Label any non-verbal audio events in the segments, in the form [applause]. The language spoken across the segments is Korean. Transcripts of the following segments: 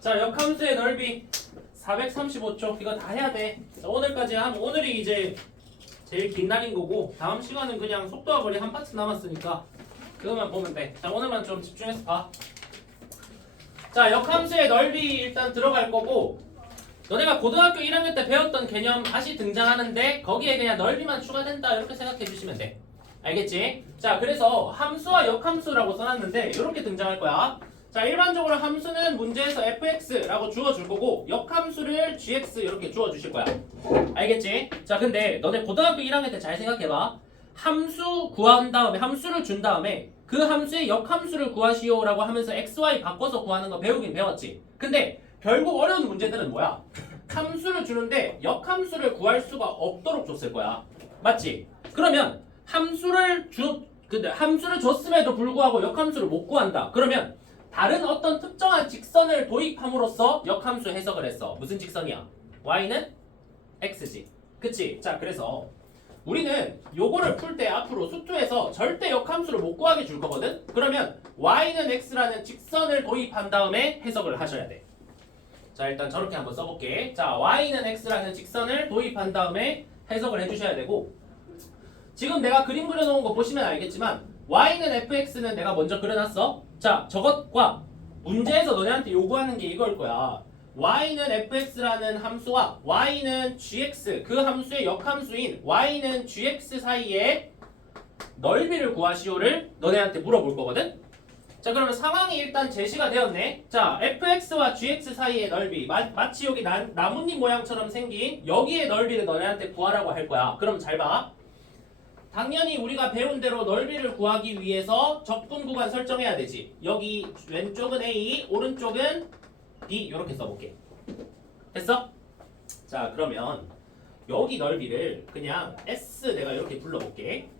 자, 역함수의 넓이 435쪽 이거 다 해야 돼. 자, 오늘까지 하면 오늘이 이제 제일 긴 날인 거고 다음 시간은 그냥 속도와 거리 한 파트 남았으니까 그것만 보면 돼. 자, 오늘만 좀 집중해서 봐. 자, 역함수의 넓이 일단 들어갈 거고 너네가 고등학교 1학년 때 배웠던 개념 다시 등장하는데 거기에 그냥 넓이만 추가된다 이렇게 생각해 주시면 돼. 알겠지? 자, 그래서 함수와 역함수라고 써놨는데 이렇게 등장할 거야. 자, 일반적으로 함수는 문제에서 fx라고 주어줄 거고 역함수를 gx 이렇게 주어주실 거야. 알겠지? 자, 근데 너네 고등학교 1학년 때 잘 생각해봐. 함수 구한 다음에 함수를 준 다음에 그 함수의 역함수를 구하시오 라고 하면서 xy 바꿔서 구하는 거 배우긴 배웠지. 근데 결국 어려운 문제들은 뭐야? 함수를 주는데 역함수를 구할 수가 없도록 줬을 거야. 맞지? 그러면 함수를 주 근데 함수를 줬음에도 불구하고 역함수를 못 구한다. 그러면 다른 어떤 특정한 직선을 도입함으로써 역함수 해석을 했어. 무슨 직선이야? y는 x지. 그치? 자, 그래서 우리는 요거를 풀 때 앞으로 수투에서 절대 역함수를 못 구하게 줄 거거든? 그러면 y는 x라는 직선을 도입한 다음에 해석을 하셔야 돼. 자, 일단 저렇게 한번 써볼게. 자, y는 x라는 직선을 도입한 다음에 해석을 해주셔야 되고 지금 내가 그림 그려놓은 거 보시면 알겠지만 y는 fx는 내가 먼저 그려놨어. 자, 저것과 문제에서 너네한테 요구하는 게 이걸 거야. y는 fx라는 함수와 y는 gx 그 함수의 역함수인 y는 gx 사이에 넓이를 구하시오를 너네한테 물어볼 거거든. 자 그러면 상황이 일단 제시가 되었네. 자 fx와 gx 사이의 넓이 마, 마치 여기 나, 나뭇잎 모양처럼 생긴 여기의 넓이를 너네한테 구하라고 할 거야. 그럼 잘 봐. 당연히 우리가 배운 대로 넓이를 구하기 위해서 적분 구간 설정해야 되지. 여기 왼쪽은 a, 오른쪽은 b 이렇게 써볼게. 됐어? 자 그러면 여기 넓이를 그냥 s 내가 이렇게 불러볼게.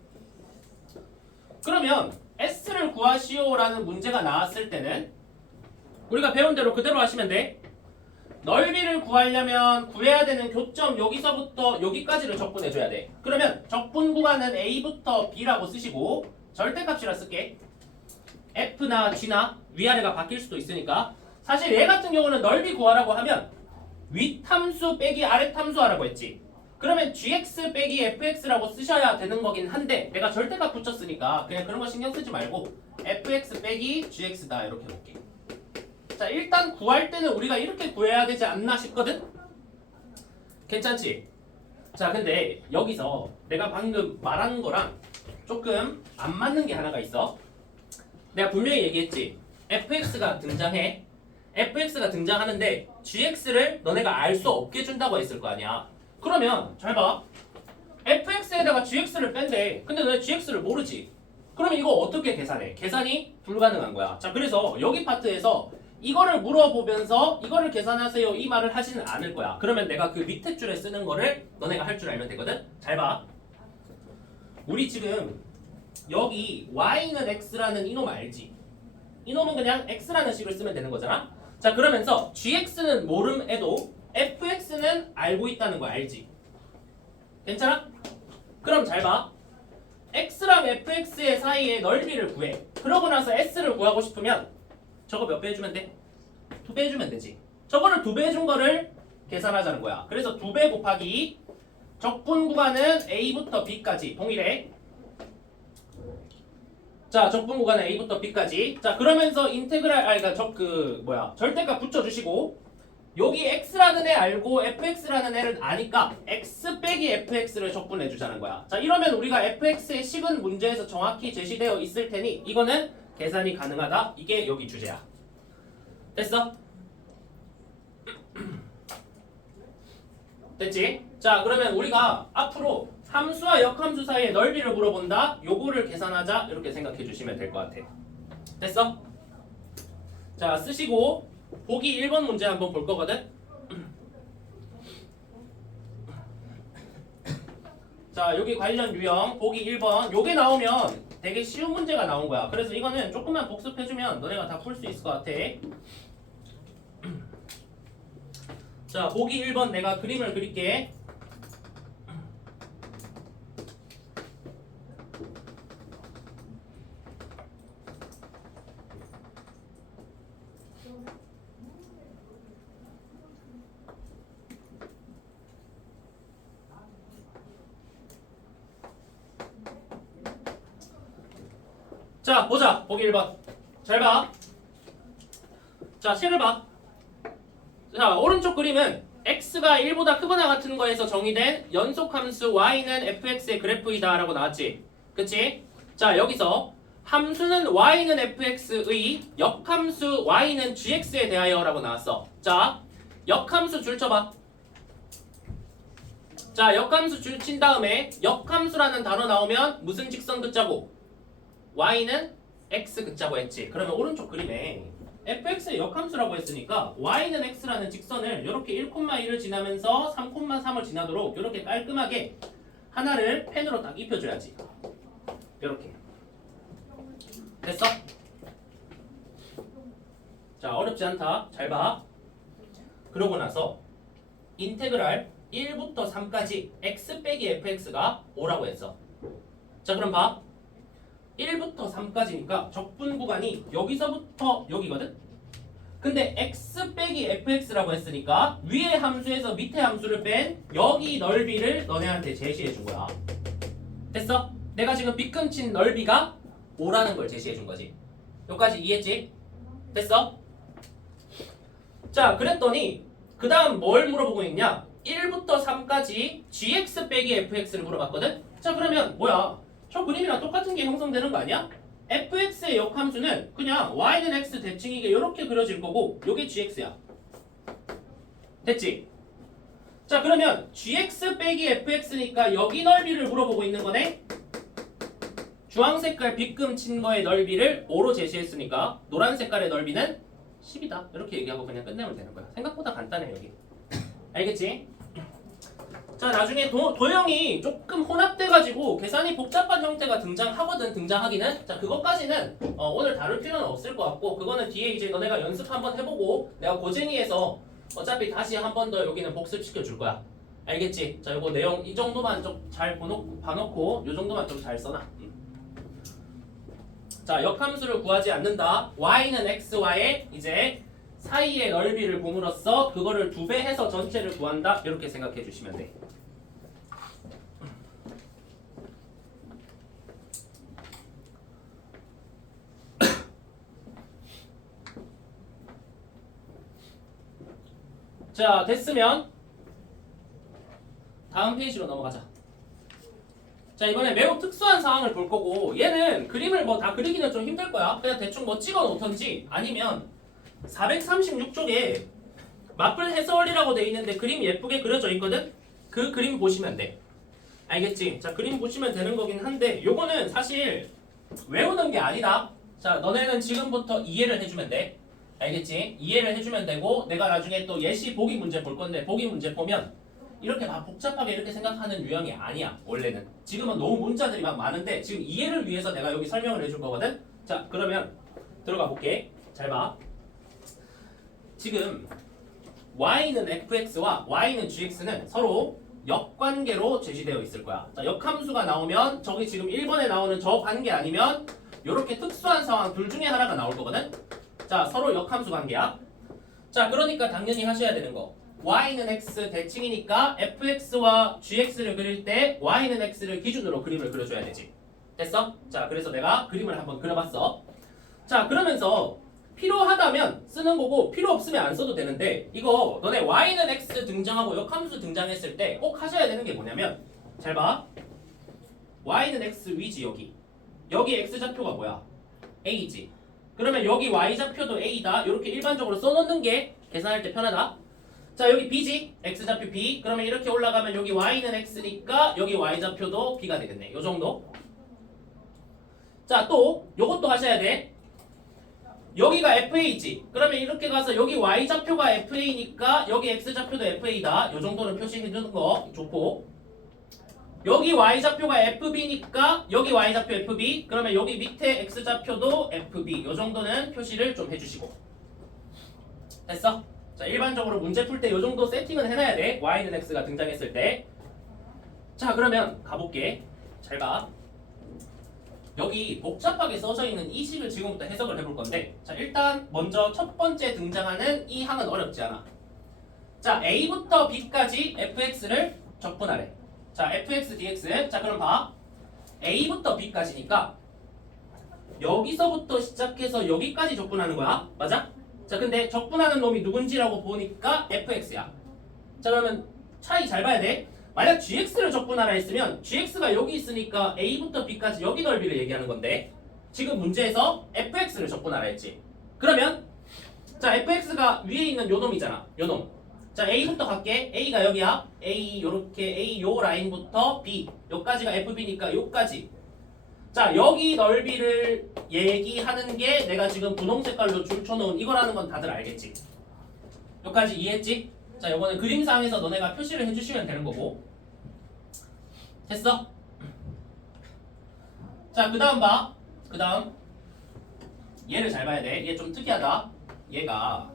그러면 s를 구하시오라는 문제가 나왔을 때는 우리가 배운 대로 그대로 하시면 돼. 넓이를 구하려면 구해야 되는 교점 여기서부터 여기까지를 적분해줘야 돼. 그러면 적분 구간은 a부터 b라고 쓰시고 절대값이라 쓸게. f나 g나 위아래가 바뀔 수도 있으니까 사실 얘 같은 경우는 넓이 구하라고 하면 윗함수 빼기 아랫함수 하라고 했지. 그러면 gx 빼기 fx라고 쓰셔야 되는 거긴 한데 내가 절대값 붙였으니까 그냥 그런 거 신경 쓰지 말고 fx 빼기 gx다 이렇게 볼게. 자 일단 구할 때는 우리가 이렇게 구해야 되지 않나 싶거든? 괜찮지? 자 근데 여기서 내가 방금 말한 거랑 조금 안 맞는 게 하나가 있어. 내가 분명히 얘기했지. fx가 등장해. fx가 등장하는데 gx를 너네가 알 수 없게 준다고 했을 거 아니야. 그러면 잘 봐. fx에다가 gx를 뺀대. 근데 너네 gx를 모르지. 그럼 이거 어떻게 계산해? 계산이 불가능한 거야. 자, 그래서 여기 파트에서 이거를 물어보면서 이거를 계산하세요 이 말을 하지는 않을 거야. 그러면 내가 그 밑에 줄에 쓰는 거를 너네가 할 줄 알면 되거든. 잘 봐. 우리 지금 여기 y는 x라는 이놈 알지? 이놈은 그냥 x라는 식을 쓰면 되는 거잖아. 자 그러면서 gx는 모름에도 fx는 알고 있다는 거 알지? 괜찮아? 그럼 잘 봐. x랑 fx의 사이의 넓이를 구해. 그러고 나서 s를 구하고 싶으면 저거 몇 배 해주면 돼? 두 배 해주면 되지. 저거를 두 배 해준 거를 계산하자는 거야. 그래서 두 배 곱하기 적분 구간은 a부터 b까지 동일해. 자, 적분 구간은 a부터 b까지. 자, 그러면서 인테그랄 아 그러니까 적그 뭐야? 절대값 붙여 주시고 여기 x라는 애 알고 fx라는 애를 아니까 x 빼기 fx를 적분해 주자는 거야. 자, 이러면 우리가 fx의 식은 문제에서 정확히 제시되어 있을 테니 이거는 계산이 가능하다. 이게 여기 주제야. 됐어? [clears throat] 됐지? 자, 그러면 우리가 앞으로 함수와 역함수 사이의 넓이를 물어본다. 요거를 계산하자. 이렇게 생각해 주시면 될 것 같아. 됐어? 자, 쓰시고 보기 1번 문제 한번 볼 거거든. [clears throat] 자, 여기 관련 유형 보기 1번. 요게 나오면 되게 쉬운 문제가 나온 거야. 그래서 이거는 조금만 복습해 주면 너네가 다 풀 수 있을 것 같아. [clears throat] 자, 보기 1번 내가 그림을 그릴게. 자 보자 보기 1번 잘 봐. 자 식을 봐. 자 오른쪽 그림은 x가 1보다 크거나 같은 거에서 정의된 연속함수 y는 fx의 그래프이다 라고 나왔지 그치? 자 여기서 함수는 y는 fx의 역함수 y는 gx에 대하여 라고 나왔어 자 역함수 줄 쳐봐 자 역함수 줄 친 다음에 역함수라는 단어 나오면 무슨 직선 긋자고 y는 x 긋자고 했지 그러면 오른쪽 그림에 fx의 역함수라고 했으니까 y는 x라는 직선을 이렇게 1,1을 지나면서 3,3을 지나도록 이렇게 깔끔하게 하나를 펜으로 딱 입혀줘야지. 이렇게 됐어? 자 어렵지 않다. 잘 봐. 그러고 나서 인테그랄 1부터 3까지 x 빼기 fx가 5라고 했어. 자 그럼 봐. 1부터 3까지니까 적분 구간이 여기서부터 여기거든? 근데 x 빼기 fx라고 했으니까 위의 함수에서 밑에 함수를 뺀 여기 넓이를 너네한테 제시해 준 거야. 됐어? 내가 지금 빗금친 넓이가 5라는 걸 제시해 준 거지. 여기까지 이해했지? 됐어? 자, 그랬더니 그 다음 뭘 물어보고 있냐? 1부터 3까지 gx 빼기 fx를 물어봤거든? 자, 그러면 뭐야? 저 그림이랑 똑같은 게 형성되는 거 아니야? fx의 역함수는 그냥 y는 x 대칭이게 이렇게 그려질 거고 요게 gx야. 됐지? 자 그러면 gx 빼기 fx니까 여기 넓이를 물어보고 있는 거네? 주황 색깔 빗금 친 거의 넓이를 5로 제시했으니까 노란 색깔의 넓이는 10이다. 이렇게 얘기하고 그냥 끝내면 되는 거야. 생각보다 간단해 여기. 알겠지? 자 나중에 도, 도형이 조금 혼합돼가지고 계산이 복잡한 형태가 등장하거든 등장하기는. 자 그것까지는 어, 오늘 다룰 필요는 없을 것 같고 그거는 뒤에 이제 너네가 연습 한번 해보고 내가 고쟁이에서 어차피 다시 한 번 더 여기는 복습시켜 줄 거야. 알겠지? 자 이거 내용 이 정도만 좀 잘 봐놓고, 이 정도만 좀 잘 써놔. 음. 자 역함수를 구하지 않는다. y는 x와의 이제 사이의 넓이를 봄으로써 그거를 두 배 해서 전체를 구한다. 이렇게 생각해 주시면 돼 자 됐으면 다음 페이지로 넘어가자. 자 이번에 매우 특수한 상황을 볼 거고 얘는 그림을 뭐 다 그리기는 좀 힘들 거야. 그냥 대충 뭐 찍어 놓던지 아니면 436쪽에 마플 해설이라고 돼 있는데 그림 예쁘게 그려져 있거든. 그 그림 보시면 돼. 알겠지? 자 그림 보시면 되는 거긴 한데 요거는 사실 외우는 게 아니다. 자 너네는 지금부터 이해를 해주면 돼. 알겠지? 이해를 해주면 되고 내가 나중에 또 예시 보기 문제 볼 건데 보기 문제 보면 이렇게 막 복잡하게 이렇게 생각하는 유형이 아니야 원래는. 지금은 너무 문자들이 막 많은데 지금 이해를 위해서 내가 여기 설명을 해줄 거거든? 자 그러면 들어가 볼게. 잘봐. 지금 y는 fx와 y는 gx는 서로 역관계로 제시되어 있을 거야. 자 역함수가 나오면 저기 지금 1번에 나오는 저 관계 아니면 이렇게 특수한 상황 둘 중에 하나가 나올 거거든 자, 서로 역함수 관계야. 자, 그러니까 당연히 하셔야 되는 거. y는 x 대칭이니까 fx와 gx를 그릴 때 y는 x를 기준으로 그림을 그려줘야 되지. 됐어? 자, 그래서 내가 그림을 한번 그려봤어. 자, 그러면서 필요하다면 쓰는 거고 필요 없으면 안 써도 되는데 이거 너네 y는 x 등장하고 역함수 등장했을 때 꼭 하셔야 되는 게 뭐냐면 잘 봐. y는 x 위지 여기. 여기 x 좌표가 뭐야? a지. 그러면 여기 y좌표도 a다. 이렇게 일반적으로 써놓는 게 계산할 때 편하다. 자 여기 b지 x좌표 b. 그러면 이렇게 올라가면 여기 y는 x니까 여기 y좌표도 b가 되겠네. 요 정도. 자또 요것도 하셔야 돼. 여기가 FA지. 그러면 이렇게 가서 여기 y좌표가 FA니까 여기 x좌표도 FA다. 요 정도는 표시해 주는 거 좋고. 여기 y좌표가 fb니까 여기 y좌표 fb? 그러면 여기 밑에 x좌표도 fb. 요 정도는 표시를 좀 해주시고. 됐어? 자 일반적으로 문제 풀때요 정도 세팅은 해놔야 돼. y는 x가 등장했을 때 자 그러면 가볼게. 잘봐. 여기 복잡하게 써져 있는 이 식을 지금부터 해석을 해볼 건데. 자 일단 먼저 첫 번째 등장하는 이 항은 어렵지 않아. 자 a부터 b까지 fx를 적분하래 자 fx dx 자 그럼 봐. A부터 b까지니까 여기서부터 시작해서 여기까지 적분하는 거야. 맞아? 자 근데 적분하는 놈이 누군지라고 보니까 fx야. 자 그러면 차이 잘 봐야 돼. 만약 gx를 적분하라 했으면 gx가 여기 있으니까 a부터 b까지 여기 넓이를 얘기하는 건데 지금 문제에서 fx를 적분하라 했지. 그러면 자 fx가 위에 있는 요 놈이잖아. 요 놈 자 a부터 갈게. A가 여기야. A 요렇게 a 요 라인부터 b. 요까지가 fb니까 요까지. 자 여기 넓이를 얘기하는 게 내가 지금 분홍 색깔로 줄 쳐놓은 이거라는 건 다들 알겠지? 여기까지 이해했지? 자 요거는 그림상에서 너네가 표시를 해주시면 되는 거고. 됐어? 자그 다음 봐그 다음 얘를 잘 봐야 돼얘 좀 특이하다. 얘가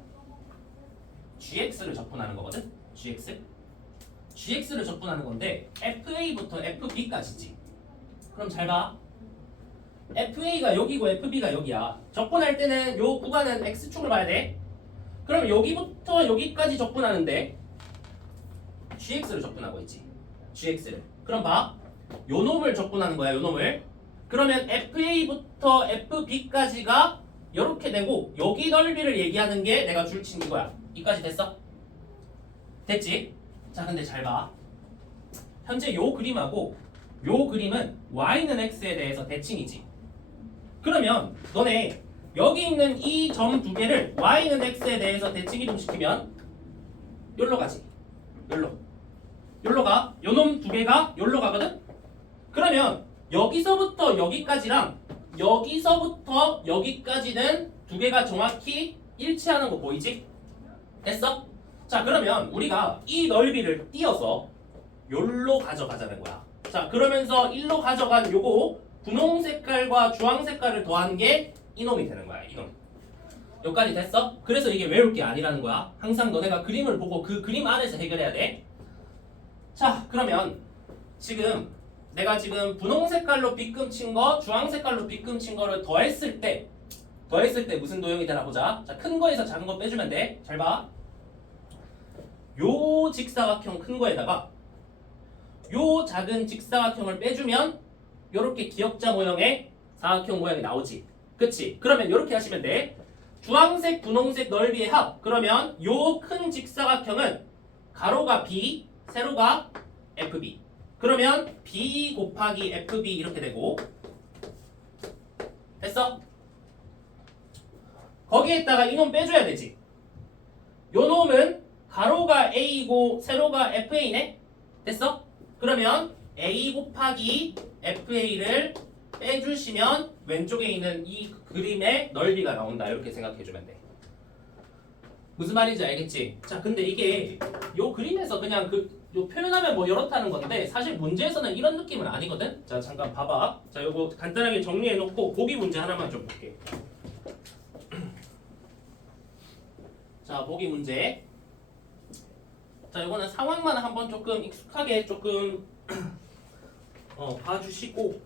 gx를 적분하는 거거든 gx gx를 적분하는 건데 fa부터 fb까지지 그럼 잘 봐 FA가 여기고 FB가 여기야. 적분할 때는 요 구간은 X축을 봐야 돼. 그럼 여기부터 여기까지 적분하는데 GX를 적분하고 있지. GX를. 그럼 봐. 요 놈을 적분하는 거야. 요 놈을. 그러면 FA부터 FB까지가 이렇게 되고 여기 넓이를 얘기하는 게 내가 줄친 이거야. 이까지 됐어? 됐지? 자, 근데 잘 봐. 현재 요 그림하고 요 그림은 y는 x에 대해서 대칭이지. 그러면 너네 여기 있는 이 점 두 개를 y는 x에 대해서 대칭 이동시키면 여기로 가지. 여기로. 여기로 가. 요놈 두 개가 여기로 가거든? 그러면 여기서부터 여기까지랑 여기서부터 여기까지는 두 개가 정확히 일치하는 거 보이지? 됐어? 자 그러면 우리가 이 넓이를 띄어서 여기로 가져가자는 거야. 자 그러면서 일로 가져간 요거 분홍 색깔과 주황 색깔을 더한 게 이놈이 되는 거야. 이놈. 여기까지 됐어? 그래서 이게 외울 게 아니라는 거야. 항상 너네가 그림을 보고 그 그림 안에서 해결해야 돼. 자, 그러면 지금 내가 지금 분홍 색깔로 빗금 친 거, 주황 색깔로 빗금 친 거를 더했을 때 더했을 때 무슨 도형이 되나 보자. 자, 큰 거에서 작은 거 빼주면 돼. 잘 봐. 요 직사각형 큰 거에다가 요 작은 직사각형을 빼주면 요렇게 기역자 모형의 사각형 모양이 나오지. 그치? 그러면 요렇게 하시면 돼. 주황색, 분홍색 넓이의 합. 그러면 요 큰 직사각형은 가로가 B, 세로가 FB. 그러면 B 곱하기 FB 이렇게 되고 됐어? 거기에다가 이놈 빼줘야 되지. 요 놈은 가로가 A이고 세로가 FA네? 됐어? 그러면 A 곱하기 FA를 빼주시면 왼쪽에 있는 이 그림의 넓이가 나온다 이렇게 생각해주면 돼 무슨 말인지 알겠지? 자 근데 이게 요 그림에서 그냥 그 요 표현하면 뭐 이렇다는 건데 사실 문제에서는 이런 느낌은 아니거든 자 잠깐 봐봐 자 요거 간단하게 정리해 놓고 보기 문제 하나만 좀 볼게 [clears throat] 자 보기 문제 자 이거는 상황만 한번 조금 익숙하게 조금 [clears throat] 어, 봐주시고.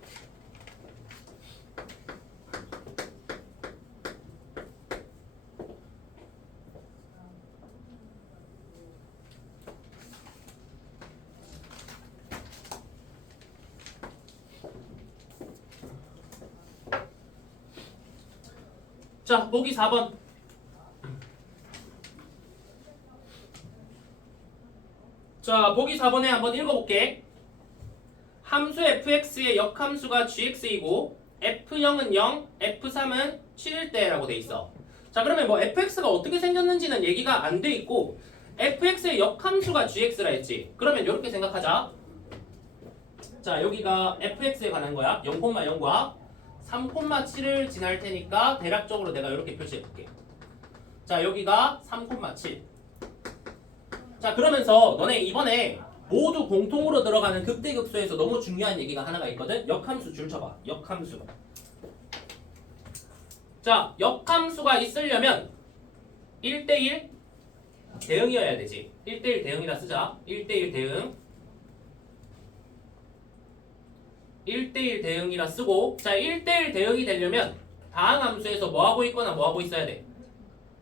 자 보기 4번 자 보기 4번에 한번 읽어볼게 함수 fx의 역함수가 gx이고 f0은 0, f3은 7일 때라고 돼 있어. 자 그러면 뭐 fx가 어떻게 생겼는지는 얘기가 안 돼 있고 fx의 역함수가 gx라 했지. 그러면 이렇게 생각하자. 자 여기가 fx에 관한 거야. 0,0과 3,7을 지날 테니까 대략적으로 내가 이렇게 표시해 볼게. 자 여기가 3,7. 자 그러면서 너네 이번에 모두 공통으로 들어가는 극대극소에서 너무 중요한 얘기가 하나가 있거든. 역함수 줄 쳐봐. 역함수. 자, 역함수가 있으려면 1대1 대응이어야 되지. 1대1 대응이라 쓰자. 1대1 대응. 1대1 대응이라 쓰고 자 1대1 대응이 되려면 다항 함수에서 뭐 하고 있거나 뭐 하고 있어야 돼?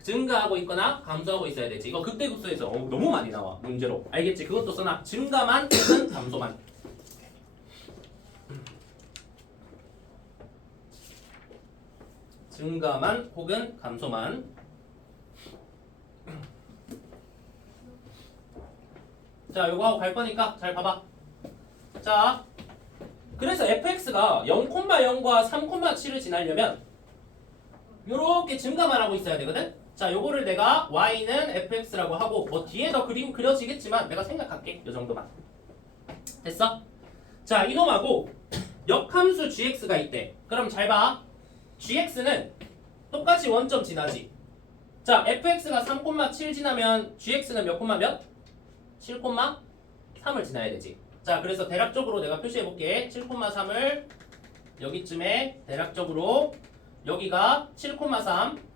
증가하고 있거나 감소하고 있어야 되지. 이거 극대급수에서 어, 너무 많이 나와 문제로. 알겠지? 그것도 써놔. 증가만 혹은 [clears throat] 감소만. 증가만 혹은 감소만. [clears throat] 자, 요거 하고 갈 거니까 잘 봐봐. 자, 그래서 fx가 0,0과 3,7을 지나려면 요렇게 증가만 하고 있어야 되거든? 자, 요거를 내가 y는 fx라고 하고 뭐 뒤에 더 그림 그려지겠지만 내가 생각할게. 요 정도만. 됐어? 자, 이놈하고 역함수 gx가 있대. 그럼 잘 봐. gx는 똑같이 원점 지나지. 자, fx가 3,7 지나면 gx는 몇 콤마 몇? 7,3을 지나야 되지. 자, 그래서 대략적으로 내가 표시해 볼게. 7,3을 여기쯤에 대략적으로 여기가 7,3.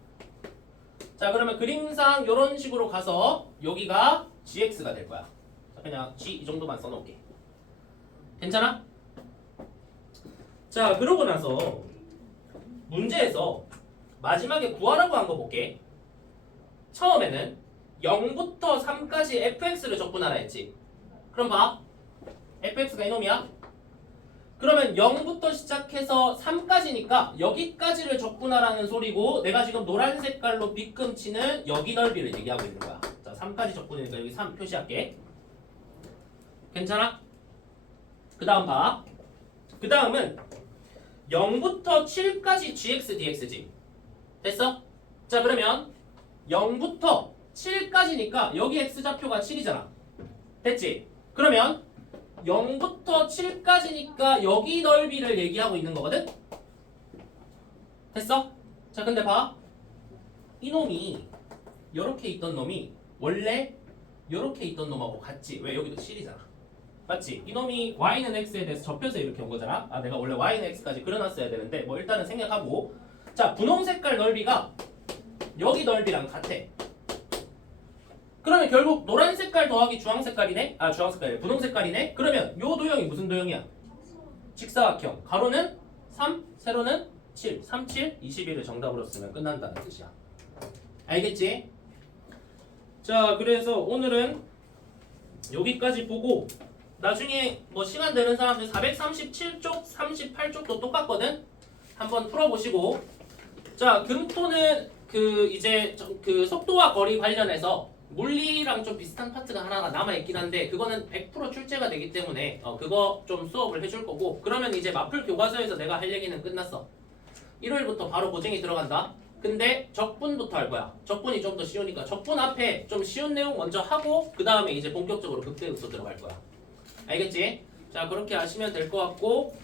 자, 그러면 그림상 이런 식으로 가서 여기가 gx가 될 거야. 자, 그냥 g 이 정도만 써놓을게. 괜찮아? 자, 그러고 나서 문제에서 마지막에 구하라고 한 거 볼게. 처음에는 0부터 3까지 fx를 적분하라 했지. 그럼 봐. fx가 이놈이야. 그러면 0부터 시작해서 3까지니까 여기까지를 적분하라는 소리고 내가 지금 노란 색깔로 빗금 치는 여기 넓이를 얘기하고 있는 거야. 자, 3까지 적분이니까 여기 3 표시할게. 괜찮아? 그 다음 봐. 그 다음은 0부터 7까지 gx dx지. 됐어? 자, 그러면 0부터 7까지니까 여기 x좌표가 7이잖아. 됐지? 그러면 0부터 7까지니까 여기 넓이를 얘기하고 있는 거거든? 됐어? 자 근데 봐 이놈이 요렇게 있던 놈이 원래 요렇게 있던 놈하고 같지 왜 여기도 7이잖아 맞지? 이놈이 y는 x에 대해서 접혀서 이렇게 온 거잖아 아 내가 원래 y는 x까지 그려놨어야 되는데 뭐 일단은 생략하고 자 분홍 색깔 넓이가 여기 넓이랑 같아 그러면 결국 노란 색깔 더하기 주황 색깔이네? 아 주황 색깔이 분홍 색깔이네? 그러면 요 도형이 무슨 도형이야? 직사각형 가로는 3, 세로는 7 3, 7, 21을 정답으로 쓰면 끝난다는 뜻이야 알겠지? 자 그래서 오늘은 여기까지 보고 나중에 뭐 시간 되는 사람들 437쪽, 38쪽도 똑같거든? 한번 풀어보시고 자 금토는 그 이제 저- 그 속도와 거리 관련해서 물리랑 좀 비슷한 파트가 하나가 남아 있긴 한데 그거는 100% 출제가 되기 때문에 어 그거 좀 수업을 해줄 거고 그러면 이제 마플 교과서에서 내가 할 얘기는 끝났어. 일요일부터 바로 고쟁이 들어간다. 근데 적분부터 할 거야. 적분이 좀 더 쉬우니까 적분 앞에 좀 쉬운 내용 먼저 하고 그 다음에 이제 본격적으로 극대극소 들어갈 거야. 알겠지? 자 그렇게 하시면 될 것 같고